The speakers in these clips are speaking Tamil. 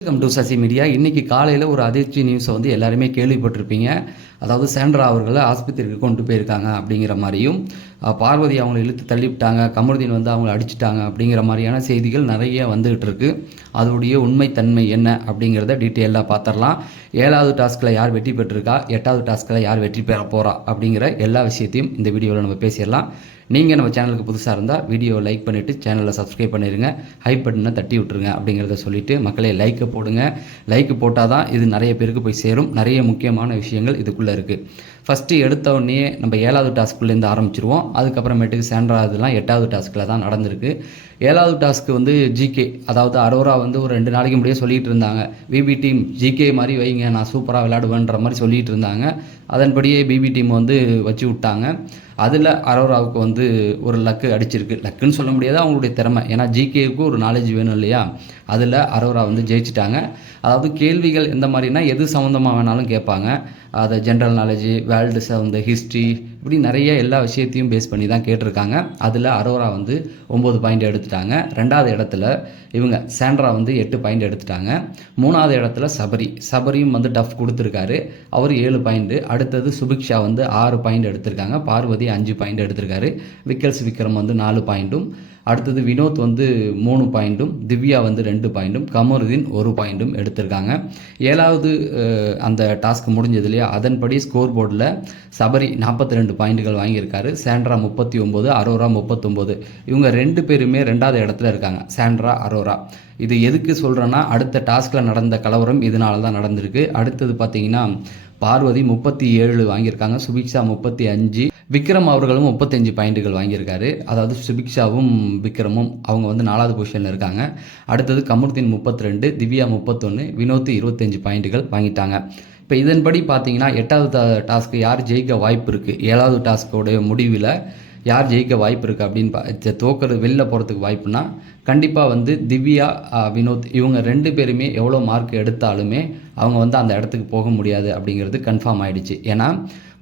வெல்கம் டு சசி மீடியா இன்றைக்கி காலையில் ஒரு அதிர்ச்சி நியூஸை வந்து எல்லாருமே கேள்விப்பட்டிருப்பீங்க. அதாவது சேண்ட்ரா அவர்களை ஆஸ்பத்திரிக்கு கொண்டு போயிருக்காங்க அப்படிங்கிற மாதிரியும் பார்வதி அவங்களை இழுத்து தள்ளிவிட்டாங்க கமருதீன் வந்து அவங்கள அடிச்சிட்டாங்க அப்படிங்கிற மாதிரியான செய்திகள் நிறைய வந்துகிட்டு இருக்கு. அதோடைய உண்மைத்தன்மை என்ன அப்படிங்கிறத டீட்டெயிலாக பார்த்துடலாம் ஏழாவது டாஸ்கில் யார் வெற்றி பெற்றிருக்கா? எட்டாவது டாஸ்கில் யார் வெற்றி பெற போகிறா அப்படிங்கிற எல்லா விஷயத்தையும் இந்த வீடியோவில் நம்ம பேசிடலாம். நீங்கள் நம்ம சேனலுக்கு புதுசாக இருந்தால் வீடியோவை லைக் பண்ணிவிட்டு சேனலை சப்ஸ்கிரைப் பண்ணிடுங்க ஹை பட்டனை தட்டி விட்டுருங்க அப்படிங்கிறத சொல்லிவிட்டு மக்களே லைக்கை போடுங்க. லைக் போட்டால் தான் இது நிறைய பேருக்கு போய் சேரும். நிறைய முக்கியமான விஷயங்கள் இதுக்குள்ளே இருக்குது ஃபஸ்ட்டு எடுத்த உடனே நம்ம ஏழாவது டாஸ்க்குள்ளேருந்து ஆரம்பிச்சிருவோம். அதுக்கப்புறமேட்டுக்கு சேண்ட்ரா இதெல்லாம் எட்டாவது டாஸ்கில் தான் நடந்திருக்கு. ஏழாவது டாஸ்க்கு வந்து ஜிகே அதாவது அரோரா வந்து ஒரு ரெண்டு நாளைக்கு முன்னாடியே சொல்லிகிட்டு இருந்தாங்க. பிபி டீம் ஜிகே மாதிரி வைங்க நான் சூப்பராக விளையாடுவேன்ற மாதிரி சொல்லிகிட்டு இருந்தாங்க. அதன்படியே பிபி டீம் வந்து வச்சு விட்டாங்க. அதில் அரோராவுக்கு வந்து ஒரு லக்கு அடிச்சிருக்கு. லக்குன்னு சொல்ல முடியாது அவங்களுடைய திறமை. ஏன்னா ஜிகேவுக்கு ஒரு நாலேஜ் வேணும் இல்லையா? அதில் அரோரா வந்து ஜெயிச்சிட்டாங்க. அதாவது கேள்விகள் எந்த மாதிரினா எது சம்மந்தமாக வேணாலும் கேட்பாங்க. அதை ஜென்ரல் நாலேஜ் வேர்ல்டு வந்து ஹிஸ்ட்ரி இப்படி நிறைய எல்லா விஷயத்தையும் பேஸ் பண்ணி தான் கேட்டிருக்காங்க. அதில் அரோரா வந்து ஒம்பது பாயிண்ட் எடுத்துட்டாங்க. ரெண்டாவது இடத்துல இவங்க சாண்ட்ரா வந்து எட்டு பாயிண்ட் எடுத்துட்டாங்க. மூணாவது இடத்துல சபரி. சபரியும் வந்து டஃப் கொடுத்துருக்காரு. அவர் ஏழு பாயிண்ட்டு அடுத்தது சுபிக்ஷா வந்து ஆறு பாயிண்ட் எடுத்திருக்காங்க. பார்வதி அஞ்சு பாயிண்ட் எடுத்திருக்காரு. விக்கல்ஸ் விக்ரம் வந்து நாலு பாயிண்ட்டும் அடுத்தது வினோத் வந்து மூணு பாயிண்ட்டும் திவ்யா வந்து ரெண்டு பாயிண்ட்டும் கமருதீன் ஒரு பாயிண்ட்டும் எடுத்திருக்காங்க. ஏழாவது அந்த டாஸ்க் முடிஞ்சது இல்லையா? அதன்படி ஸ்கோர் போர்டில் சபரி நாற்பத்தி ரெண்டு பாயிண்ட்டுகள் வாங்கியிருக்காரு. சாண்ட்ரா முப்பத்தி ஒம்பது அரோரா முப்பத்தொம்போது. இவங்க ரெண்டு பேருமே ரெண்டாவது இடத்துல இருக்காங்க. சாண்ட்ரா அரோரா. இது எதுக்கு சொல்கிறேன்னா அடுத்த டாஸ்கில் நடந்த கலவரம் இதனால தான் நடந்திருக்கு. அடுத்தது பார்த்தீங்கன்னா பார்வதி முப்பத்தி ஏழு வாங்கியிருக்காங்க சுபிக்ஷா முப்பத்தி அஞ்சு விக்ரம் அவர்களும் முப்பத்தஞ்சு பாயிண்ட்டுகள் வாங்கியிருக்காரு. அதாவது சுபிக்ஷாவும் விக்ரமும் அவங்க வந்து நாலாவது பொசிஷனில் இருக்காங்க. அடுத்தது கமருதீன் முப்பத்தி ரெண்டு திவ்யா முப்பத்தொன்று வினோத் இருபத்தஞ்சு பாயிண்ட்டுகள் வாங்கிட்டாங்க. இப்போ இதன்படி பார்த்தீங்கன்னா எட்டாவது டாஸ்க்கு யார் ஜெயிக்க வாய்ப்பு இருக்குது ஏழாவது டாஸ்க்கோடைய முடிவில் யார் ஜெயிக்க வாய்ப்பு இருக்குது அப்படின்னு பா ஜ- வெளில போகிறதுக்கு வாய்ப்புனா கண்டிப்பாக வந்து திவ்யா வினோத் இவங்க ரெண்டு பேருமே எவ்வளோ மார்க் எடுத்தாலுமே அவங்க வந்து அந்த இடத்துக்கு போக முடியாது அப்படிங்கிறது கன்ஃபார்ம் ஆகிடுச்சு ஏன்னா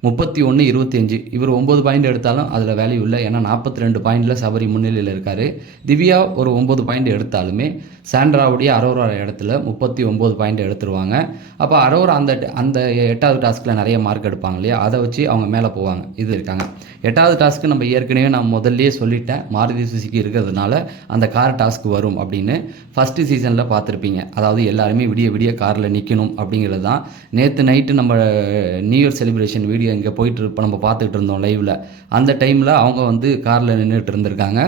முப்பத்தி ஒன்று இருபத்தஞ்சு இவர் ஒம்பது பாயிண்ட் எடுத்தாலும் அதில் வேல்யூ இல்லை. ஏன்னா நாற்பத்தி ரெண்டு பாயிண்டில் சபரி முன்னிலையில் இருக்கார். திவ்யா ஒரு ஒம்பது பாயிண்ட் எடுத்தாலுமே சாண்ட்ராவுடைய அரோரா இடத்துல முப்பத்தி ஒம்பது பாயிண்ட் எடுத்துருவாங்க. அப்போ அரோரா அந்த அந்த எட்டாவது டாஸ்கில் நிறைய மார்க் எடுப்பாங்க இல்லையா? அதை வச்சு அவங்க மேலே போவாங்க. இது இருக்காங்க. எட்டாவது டாஸ்க்கு நம்ம ஏற்கனவே நான் முதல்லையே சொல்லிட்டேன். மாருதி சுசுகி இருக்கிறதுனால அந்த கார் டாஸ்க் வரும் அப்படின்னு ஃபஸ்ட்டு சீசனில் பார்த்துருப்பீங்க. அதாவது எல்லாருமே விடிய விடிய காரில் நிற்கணும் அப்படிங்கிறது தான். நேற்று நைட்டு நம்ம நியூ இயர் செலிப்ரேஷன் வீடியோ இங்கே போயிட்டு இருப்போம் நம்ம பார்த்துக்கிட்டு இருந்தோம் லைவில் அந்த டைமில் அவங்க வந்து காரில் நின்றுட்டு இருந்திருக்காங்க.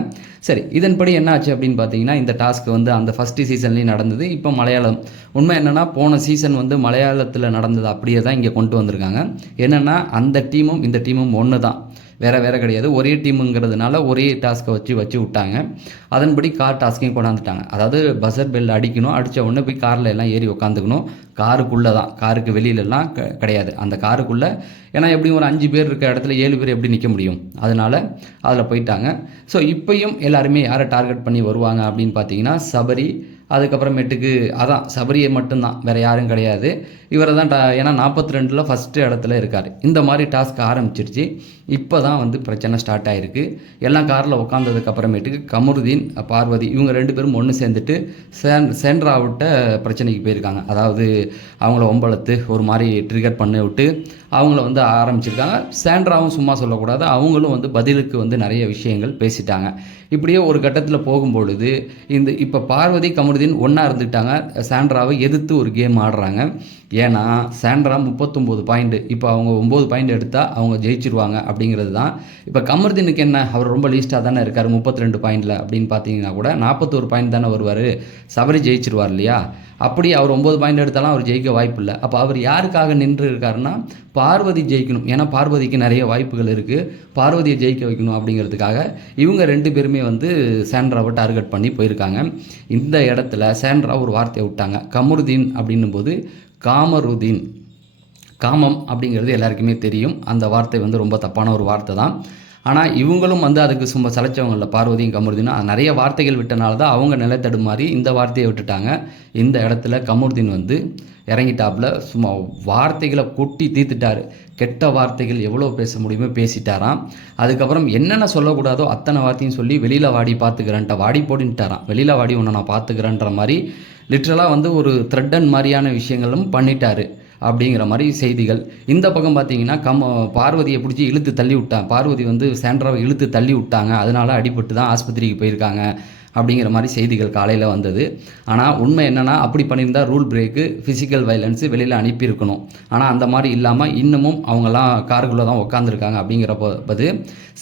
சரி இதன்படி என்ன ஆச்சு அப்படின்னு பார்த்தீங்கன்னா இந்த டாஸ்க் வந்து அந்த ஃபஸ்ட்டு சீசன்லேயும் நடந்தது. இப்போ மலையாளம். உண்மை என்னென்னா போன சீசன் வந்து மலையாளத்தில் நடந்தது அப்படியே தான் இங்கே கொண்டு வந்திருக்காங்க. என்னென்னா அந்த டீமும் இந்த டீமும் ஒன்று தான் வேறு வேறு கிடையாது. ஒரே டீமுங்கிறதுனால ஒரே டாஸ்க்கை வச்சு வச்சு விட்டாங்க. அதன்படி கார் டாஸ்க்கையும் கொண்டாந்துட்டாங்க. அதாவது பஸர் பெல் அடிக்கணும் அடித்த உடனே போய் காரில் எல்லாம் ஏறி உட்காந்துக்கணும் காருக்குள்ளே தான் காருக்கு வெளியிலலாம் க- கிடையாது. அந்த காருக்குள்ளே ஏன்னா எப்படியும் ஒரு அஞ்சு பேர் இருக்கிற இடத்துல ஏழு பேர் எப்படி நிற்க முடியும்? அதனால அதில் போயிட்டாங்க. ஸோ இப்பையும் எல்லாருமே யாரை டார்கெட் பண்ணி வருவாங்க அப்படின்னு பார்த்தீங்கன்னா சபரி அதுக்கப்புறமேட்டுக்கு அதான் சபரியை மட்டும்தான் வேறு யாரும் கிடையாது. இவரை தான் டா ஏன்னா நாற்பத்தி ரெண்டில் ஃபஸ்ட்டு இடத்துல இருக்கார். இந்த மாதிரி டாஸ்க் ஆரம்பிச்சிருச்சு. இப்போ தான் வந்து பிரச்சனை ஸ்டார்ட் ஆகிருக்கு எல்லாம் காரில் உட்காந்ததுக்கு அப்புறமேட்டுக்கு கமருதீன் பார்வதி இவங்க ரெண்டு பேரும் ஒன்று சேர்ந்துட்டு சேன் சென்ட்ராவிட்ட பிரச்சனைக்கு போயிருக்காங்க. அதாவது அவங்கள ஒம்பளத்து ஒரு மாதிரி ட்ரிகர் பண்ணி விட்டு அவங்கள வந்து ஆரம்பிச்சிருக்காங்க. சாண்ட்ராவும் சும்மா சொல்லக்கூடாது. அவங்களும் வந்து பதிலுக்கு வந்து நிறைய விஷயங்கள் பேசிட்டாங்க. இப்படியே ஒரு கட்டத்தில் போகும்பொழுது இந்த இப்போ பார்வதி கமருதீன் ஒன்றா இருந்துக்கிட்டாங்க சாண்ட்ராவை எதிர்த்து ஒரு கேம் ஆடுறாங்க. ஏன்னா சாண்ட்ரா முப்பத்தொம்போது பாயிண்ட் இப்போ அவங்க ஒம்பது பாயிண்ட் எடுத்தால் அவங்க ஜெயிச்சிருவாங்க அப்படிங்கிறது தான். இப்போ கமர்தீனுக்கு என்ன? அவர் ரொம்ப லீஸ்ட்டாக தானே இருக்கார் முப்பத்தி ரெண்டு பாயிண்டில் அப்படின்னு பார்த்தீங்கன்னா கூட நாற்பத்தோரு பாயிண்ட் தானே வருவார். சபரி ஜெயிச்சிருவார் இல்லையா? அப்படி அவர் ஒம்பது பாயிண்ட் எடுத்தாலும் அவர் ஜெயிக்க வாய்ப்பு இல்லை. அப்போ அவர் யாருக்காக நின்று இருக்காருன்னா பார்வதி ஜெயிக்கணும். ஏன்னா பார்வதிக்கு நிறைய வாய்ப்புகள் இருக்குது பார்வதியை ஜெயிக்க வைக்கணும் அப்படிங்கிறதுக்காக இவங்க ரெண்டு பேருமே வந்து சாண்ட்ராவை டார்கெட் பண்ணி போயிருக்காங்க. இந்த இடத்துல சாண்ட்ரா ஒரு வார்த்தையை விட்டாங்க. கமருதீன் அப்படின்னும் போது காமருதீன். காமம் அப்படிங்கிறது எல்லாருக்குமே தெரியும். அந்த வார்த்தை வந்து ரொம்ப தப்பான ஒரு வார்த்தை தான். ஆனால் இவங்களும் வந்து அதுக்கு சும்மா சலைச்சவங்கள இல்லை பார்வதியும் கமருதீனும் நிறைய வார்த்தைகள் விட்டனால தான் அவங்க நிலத்தடுமாறி இந்த வார்த்தையை விட்டுட்டாங்க. இந்த இடத்துல கமருதீன் வந்து இறங்கிட்டாப்புல சும்மா வார்த்தைகளை கொட்டி தீர்த்துட்டாரு. கெட்ட வார்த்தைகள் எவ்வளோ பேச முடியுமோ பேசிட்டாராம். அதுக்கப்புறம் என்னென்ன சொல்லக்கூடாதோ அத்தனை வார்த்தையும் சொல்லி வெளியில் வாடி பார்த்துக்கிறேன்ட்ட வாடி போடின்ட்டாராம் வெளியில் வாடி உன்னை நான் பார்த்துக்கிறேன்ற மாதிரி லிட்ரலாக வந்து ஒரு த்ரெட்டன் மாதிரியான விஷயங்களும் பண்ணிட்டாரு அப்படிங்கிற மாதிரி செய்திகள். இந்த பக்கம் பார்த்தீங்கன்னா கம் பார்வதியை பிடிச்சி இழுத்து தள்ளி விட்டான். பார்வதி வந்து சாண்ட்ராவை இழுத்து தள்ளி விட்டாங்க. அதனால் அடிபட்டு தான் ஆஸ்பத்திரிக்கு போயிருக்காங்க. அப்படிங்கிற மாதிரி செய்திகள் காலையில் வந்தது. ஆனால் உண்மை என்னென்னா அப்படி பண்ணியிருந்தா ரூல் பிரேக்கு ஃபிசிக்கல் வைலன்ஸு வெளியில் அனுப்பியிருக்கணும். ஆனால் அந்த மாதிரி இல்லாமல் இன்னமும் அவங்கெல்லாம் காருக்குள்ளே தான் உட்காந்துருக்காங்க அப்படிங்கிறப்பது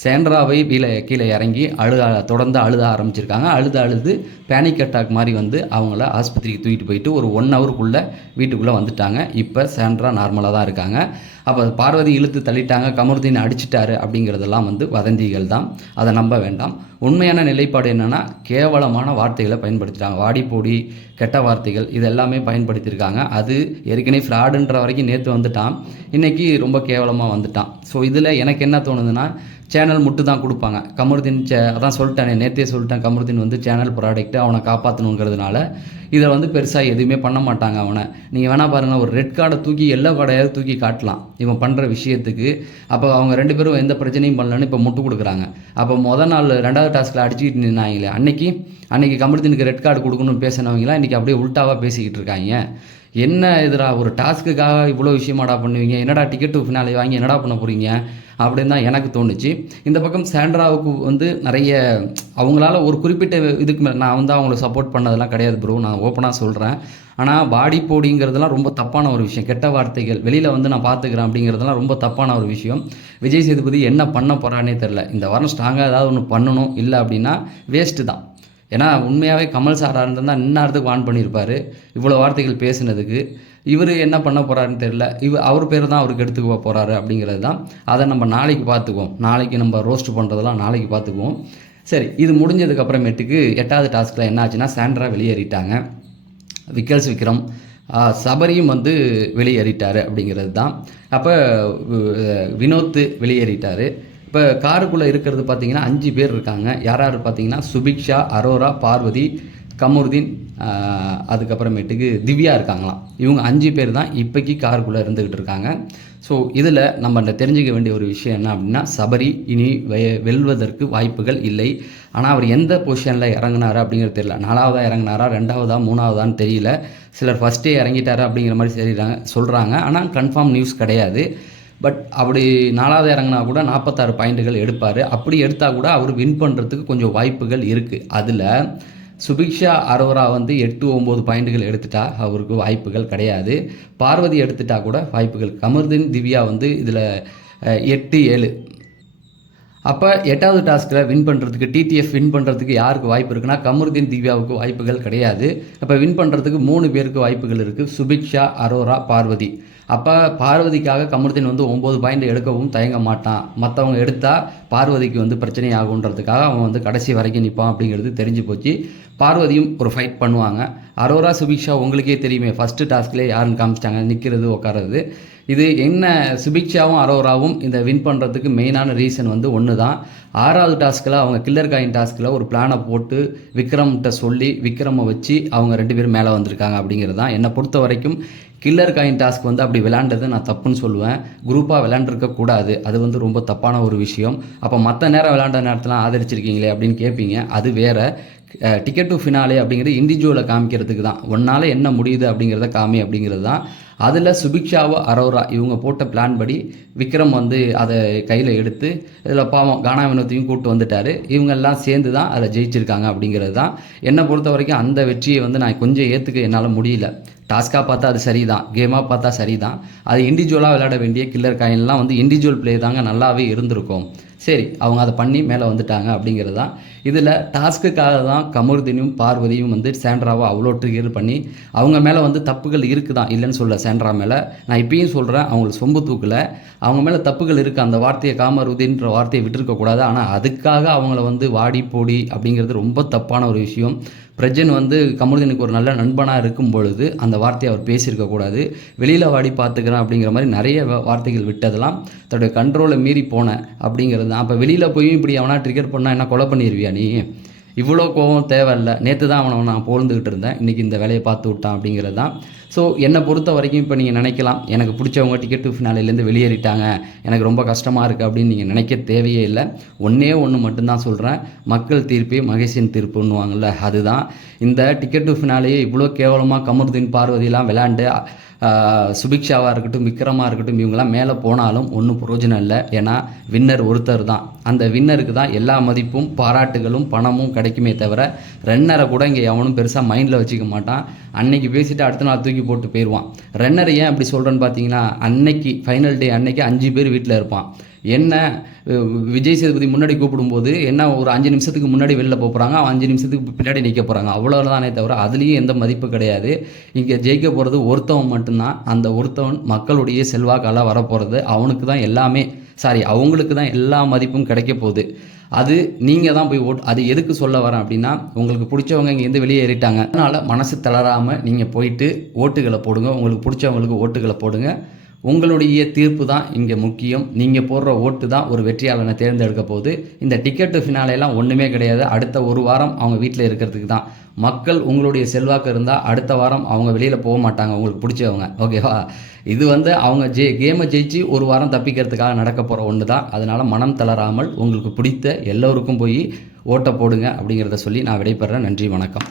சேண்ட்ராவை கீழே கீழே இறங்கி அழுத தொடர்ந்து அழுத ஆரம்பிச்சிருக்காங்க. அழுது அழுது பேனிக் அட்டாக் மாதிரி வந்து அவங்கள ஆஸ்பத்திரிக்கு தூக்கிட்டு போயிட்டு ஒரு ஒன் ஹவருக்குள்ளே வீட்டுக்குள்ளே வந்துட்டாங்க. இப்போ சேண்ட்ரா நார்மலாக தான் இருக்காங்க. அப்போ பார்வதி இழுத்து தள்ளிட்டாங்க கமருதீன் அடிச்சிட்டாரு அப்படிங்கிறதெல்லாம் வந்து வதந்திகள் தான். அதை நம்ப வேண்டாம். உண்மையான நிலைப்பாடு என்னென்னா கேவலமான வார்த்தைகளை பயன்படுத்திட்டாங்க. வாடி கெட்ட வார்த்தைகள் இது எல்லாமே பயன்படுத்தியிருக்காங்க. அது ஏற்கனவே ஃப்ராடுன்ற வரைக்கும் நேற்று வந்துட்டான். இன்றைக்கி ரொம்ப கேவலமாக வந்துட்டான். ஸோ இதில் எனக்கு என்ன தோணுதுன்னா சேனல் முட்டு தான் கொடுப்பாங்க. கமருதீன் சே அதான் சொல்லிட்டேன் நேற்றே சொல்லிட்டேன் கமருதீன் வந்து சேனல் ப்ராடக்ட்டு அவனை காப்பாற்றணுங்கிறதுனால இதில் வந்து பெருசாக எதுவுமே பண்ண மாட்டாங்க அவனை. நீங்கள் வேணால் பாருங்கள் ஒரு ரெட் கார்டை தூக்கி எல்லோ கார்டையாவது தூக்கி காட்டலாம். இவன் பண்ணுற விஷயத்துக்கு. அப்போ அவங்க ரெண்டு பேரும் எந்த பிரச்சனையும் பண்ணலன்னு இப்போ முட்டு கொடுக்குறாங்க. அப்போ மொதல் நாள் ரெண்டாவது டாஸ்கில் அடிச்சுக்கிட்டு நின்னாங்களே அன்னைக்கு அன்னைக்கு கமருதீனுக்கு ரெட் கார்டு கொடுக்கணும்னு பேசினவங்களாம் இன்றைக்கி அப்படியே உல்ட்டாவாக பேசிக்கிட்டு இருக்காங்க. என்ன எதிரா ஒரு டாஸ்க்குக்காக இவ்வளோ விஷயமாடா பண்ணுவீங்க? என்னடா டிக்கெட்டு ஃபினாலே வாங்கி என்னடா பண்ண போகிறீங்க அப்படின்னு தான் எனக்கு தோணுச்சு. இந்த பக்கம் சாண்ட்ராவுக்கு வந்து நிறைய அவங்களால ஒரு குறிப்பிட்ட இதுக்கு மேலே நான் வந்து அவங்கள சப்போர்ட் பண்ணதெல்லாம் கிடையாது ப்ரோ நான் ஓப்பனாக சொல்கிறேன் ஆனால் பாடி போடிங்கிறதுலாம் ரொம்ப தப்பான ஒரு விஷயம். கெட்ட வார்த்தைகள் வெளியில் வந்து நான் பார்த்துக்கிறேன் அப்படிங்கிறதுலாம் ரொம்ப தப்பான ஒரு விஷயம். விஜய் சேதுபதி என்ன பண்ண போகிறானே தெரில இந்த வாரம் ஸ்ட்ராங்காக ஏதாவது ஒன்று பண்ணணும் இல்லை அப்படின்னா வேஸ்ட்டு தான். ஏன்னா உண்மையாகவே கமல் சாராக இருந்தால் இந்நேரத்துக்கு வான் பண்ணியிருப்பார் இவ்வளோ வார்த்தைகள் பேசுனதுக்கு. இவர் என்ன பண்ண போகிறாருன்னு தெரில இவ அவர் பேர் தான் அவருக்கு எடுத்துக்க போகிறாரு அப்படிங்கிறது தான். அதை நம்ம நாளைக்கு பார்த்துக்குவோம். நாளைக்கு நம்ம ரோஸ்ட் பண்ணுறதெல்லாம் நாளைக்கு பார்த்துக்குவோம். சரி இது முடிஞ்சதுக்கப்புறமேட்டுக்கு எட்டாவது டாஸ்கில் என்ன ஆச்சுன்னா சாண்ட்ரா வெளியேறிட்டாங்க. விக்கல்ஸ் விக்ரம் சபரியும் வந்து வெளியேறிட்டார் அப்படிங்கிறது தான். அப்போ வினோத் வெளியேறிட்டார். இப்போ காருக்குள்ளே இருக்கிறது பார்த்தீங்கன்னா அஞ்சு பேர் இருக்காங்க. யார் யார் பார்த்தீங்கன்னா சுபிக்ஷா அரோரா பார்வதி கமருதீன் அதுக்கப்புறமேட்டுக்கு திவ்யா இருக்காங்களாம். இவங்க அஞ்சு பேர் தான் இப்போக்கி காருக்குள்ளே இருந்துக்கிட்டு இருக்காங்க. ஸோ இதில் நம்ம அந்த தெரிஞ்சுக்க வேண்டிய ஒரு விஷயம் என்ன அப்படின்னா சபரி இனி வெ- வெல்வதற்கு வாய்ப்புகள் இல்லை. ஆனால் அவர் எந்த பொசிஷனில் இறங்குனாரு அப்படிங்கிறது தெரியல. நாலாவதா இறங்குனாரா ரெண்டாவதா மூணாவதான்னு தெரியல. சிலர் ஃபஸ்ட்டே இறங்கிட்டாரு அப்படிங்கிற மாதிரி தெரியுறாங்க சொல்கிறாங்க ஆனால் கன்ஃபார்ம் நியூஸ் கிடையாது. பட் அப்படி நாலாவது இறங்கினா கூட நாற்பத்தாறு பாயிண்ட்டுகள் எடுப்பார். அப்படி எடுத்தால் கூட அவர் வின் பண்ணுறதுக்கு கொஞ்சம் வாய்ப்புகள் இருக்குது அதில் சுபிக்ஷா அரோரா வந்து எட்டு ஒம்பது பாயிண்ட்டுகள் எடுத்துட்டா அவருக்கு வாய்ப்புகள் கிடையாது. பார்வதி எடுத்துட்டா கூட வாய்ப்புகள். கமர்தீன் திவ்யா வந்து இதில் எட்டு ஏழு. அப்போ எட்டாவது டாஸ்கில் வின் பண்ணுறதுக்கு டிடிஎஃப் வின் பண்ணுறதுக்கு யாருக்கு வாய்ப்பு இருக்குன்னா கமருதீன் திவ்யாவுக்கு வாய்ப்புகள் கிடையாது. அப்போ வின் பண்ணுறதுக்கு மூணு பேருக்கு வாய்ப்புகள் இருக்குது சுபிக்ஷா அரோரா பார்வதி. அப்போ பார்வதிக்காக கமருதீன் வந்து ஒம்பது பாயிண்ட் எடுக்கவும் தயங்க மாட்டான். மற்றவங்க எடுத்தால் பார்வதிக்கு வந்து பிரச்சனை ஆகுன்றதுக்காக அவன் வந்து கடைசி வரைக்கும் நிற்பான் அப்படிங்கிறது தெரிஞ்சு போச்சு. பார்வதியும் ஒரு ஃபைட் பண்ணுவாங்க. அரோரா சுபிக்ஷா உங்களுக்கே தெரியுமே ஃபஸ்ட்டு டாஸ்க்லேயே யாருன்னு காமிச்சிட்டாங்க. நிற்கிறது உட்கார்றது இது என்ன சுபிக்ஷாவும் அரோராவும் இந்த வின் பண்ணுறதுக்கு மெயினான ரீசன் வந்து ஒன்று தான் ஆறாவது டாஸ்கில் அவங்க கில்லர் காயின் டாஸ்கில் ஒரு பிளானை போட்டு விக்ரம்கிட்ட சொல்லி விக்ரமை வச்சு அவங்க ரெண்டு பேரும் மேலே வந்திருக்காங்க அப்படிங்கிறது தான் என்னை பொறுத்த வரைக்கும் கில்லர் காயின் டாஸ்க் வந்து அப்படி விளையாண்டது நான் தப்புன்னு சொல்லுவேன். குரூப்பாக விளாண்டுருக்கக்கூடாது அது வந்து ரொம்ப தப்பான ஒரு விஷயம். அப்போ மற்ற நேரம் விளாண்ட நேரத்தில் ஆதரிச்சிருக்கீங்களே அப்படின்னு கேட்பீங்க அது வேறு. டிக்கெட் டு ஃபினாலே அப்படிங்கிறது இண்டிவிஜுவலை காமிக்கிறதுக்கு தான் ஒன்றால் என்ன முடியுது அப்படிங்கிறத காமி அப்படிங்கிறது தான் அதில் சுபிக்ஷாவோ அரோரா இவங்க போட்ட பிளான் படி விக்ரம் வந்து அதை கையில் எடுத்து இதில் பாவம் கானா வினோத்தையும் கூப்பிட்டு வந்துட்டார். இவங்க எல்லாம் சேர்ந்து தான் அதில் ஜெயிச்சிருக்காங்க அப்படிங்கிறது தான். என்னை பொறுத்த வரைக்கும் அந்த வெற்றியை வந்து நான் கொஞ்சம் ஏற்றுக்க என்னால் முடியல. டாஸ்க்காக பார்த்தா அது சரிதான். கேமாக பார்த்தா சரிதான். அது இண்டிவிஜுவலாக விளையாட வேண்டிய கில்லர் காயின்லாம் வந்து இண்டிவிஜுவல் ப்ளே தாங்க நல்லாவே இருந்திருக்கும். சரி அவங்க அதை பண்ணி மேலே வந்துட்டாங்க அப்படிங்கிறது தான். இதில் டாஸ்க்குக்காக தான் கமருதீனும் பார்வதியும் வந்து சேண்ட்ராவை அவ்வளோ ட்ரிகர் பண்ணி அவங்க மேலே வந்து தப்புகள் இருக்குதான் இல்லைன்னு சொல்ல சேண்ட்ரா மேலே. நான் இப்பயும் சொல்கிறேன் அவங்களுக்கு சொம்பு தூக்கல. அவங்க மேலே தப்புகள் இருக்குது அந்த வார்த்தையை காமருதின்ற வார்த்தையை விட்டுருக்கக்கூடாது. ஆனால் அதுக்காக அவங்கள வந்து வாடி போடி அப்படிங்கிறது ரொம்ப தப்பான ஒரு விஷயம். பிரஜன் வந்து கமருதீனுக்கு ஒரு நல்ல நண்பனாக இருக்கும் பொழுது அந்த வார்த்தையை அவர் பேசியிருக்கக்கூடாது வெளியில் வாடி பார்த்துக்கிறேன் அப்படிங்கிற மாதிரி நிறைய வார்த்தைகள் விட்டதெல்லாம் தன்னுடைய கண்ட்ரோலை மீறி போனேன் அப்படிங்கிறது தான். அப்போ வெளியில் போய் இப்படி அவனா ட்ரிகர் பண்ணால் என்ன கொலை பண்ணிடுவியா நீ? இவ்வளோ கோவம் தேவையில்ல. நேற்று தான் அவனை நான் புகழ்ந்துக்கிட்டு இருந்தேன். இன்றைக்கி இந்த வேலையை பார்த்து விட்டான் அப்படிங்கிறது தான். ஸோ என்னை பொறுத்த வரைக்கும் இப்போ நீங்கள் நினைக்கலாம். எனக்கு பிடிச்சவங்க டிக்கெட்டு ஃபினாலேருந்து வெளியேறிட்டாங்க. எனக்கு ரொம்ப கஷ்டமாக இருக்குது அப்படின்னு நீங்கள் நினைக்க தேவையே இல்லை. ஒன்றே ஒன்று மட்டும்தான் சொல்கிறேன் மக்கள் தீர்ப்பே மகேஷின் தீர்ப்புன்னுவாங்கள்ல அதுதான். இந்த டிக்கெட்டு ஃபினாலேயே இவ்வளோ கேவலமாக கமருதீன் பார்வதிலாம் விளையாண்டு சுபிக்ஷாவாக இருக்கட்டும் விக்ரமாக இருக்கட்டும் இவங்கெல்லாம் மேலே போனாலும் ஒன்றும் பிரயோஜனம் இல்லை. ஏன்னா வின்னர் ஒருத்தர் தான். அந்த வின்னருக்கு தான் எல்லா மதிப்பும் பாராட்டுகளும் பணமும் கிடைக்குமே தவிர ரன்னரை கூட இங்கே எவனும் பெருசாக மைண்டில் வச்சுக்க மாட்டான். அன்னைக்கு பேசிட்டு அடுத்த நாள் தூக்கி போட்டு போயிடுவான் ரன்னர் ஏன் அப்படி சொல்கிறேன்னு பார்த்தீங்கன்னா அன்னைக்கு ஃபைனல் டே அன்னைக்கு அஞ்சு பேர் வீட்டில் இருப்பான். என்ன விஜய் சேதுபதி முன்னாடி கூப்பிடும்போது என்ன ஒரு அஞ்சு நிமிஷத்துக்கு முன்னாடி வெளில போகிறாங்க அவன் அஞ்சு நிமிஷத்துக்கு பின்னாடி நிற்க போகிறாங்க அவ்வளோதானே தவிர அதுலேயும் எந்த மதிப்பு கிடையாது. இங்கே ஜெயிக்க போகிறது ஒருத்தவன் மட்டும்தான். அந்த ஒருத்தவன் மக்களுடைய செல்வாக்கால வரப்போகிறது அவனுக்கு தான் எல்லாமே சாரி அவங்களுக்கு தான் எல்லா மதிப்பும் கிடைக்க போகுது. அது நீங்கள் தான் போய் ஓட் அது எதுக்கு சொல்ல வரேன் அப்படின்னா உங்களுக்கு பிடிச்சவங்க இங்கேருந்து வெளியே ஏறிட்டாங்க. அதனால் மனசு தளராமல் நீங்கள் போயிட்டு ஓட்டுகளை போடுங்க. உங்களுக்கு பிடிச்சவங்களுக்கு ஓட்டுகளை போடுங்க. உங்களுடைய தீர்ப்பு தான் இங்கே முக்கியம். நீங்கள் போடுற ஓட்டு தான் ஒரு வெற்றியாளனை தேர்ந்தெடுக்க போகுது. இந்த டிக்கெட்டு ஃபினாலையெல்லாம் ஒன்றுமே கிடையாது. அடுத்த ஒரு வாரம் அவங்க வீட்டில் இருக்கிறதுக்கு தான். மக்கள் உங்களுடைய செல்வாக்கு இருந்தால் அடுத்த வாரம் அவங்க வெளியில் போக மாட்டாங்க. உங்களுக்கு பிடிச்சவங்க. ஓகேவா இது வந்து அவங்க ஜெய் கேமை ஜெயிச்சு ஒரு வாரம் தப்பிக்கிறதுக்காக நடக்க போகிற ஒன்று தான். அதனால் மனம் தளராமல் உங்களுக்கு பிடித்த எல்லோருக்கும் போய் ஓட்டை போடுங்க அப்படிங்கிறத சொல்லி நான் விடைபெறேன் நன்றி வணக்கம்.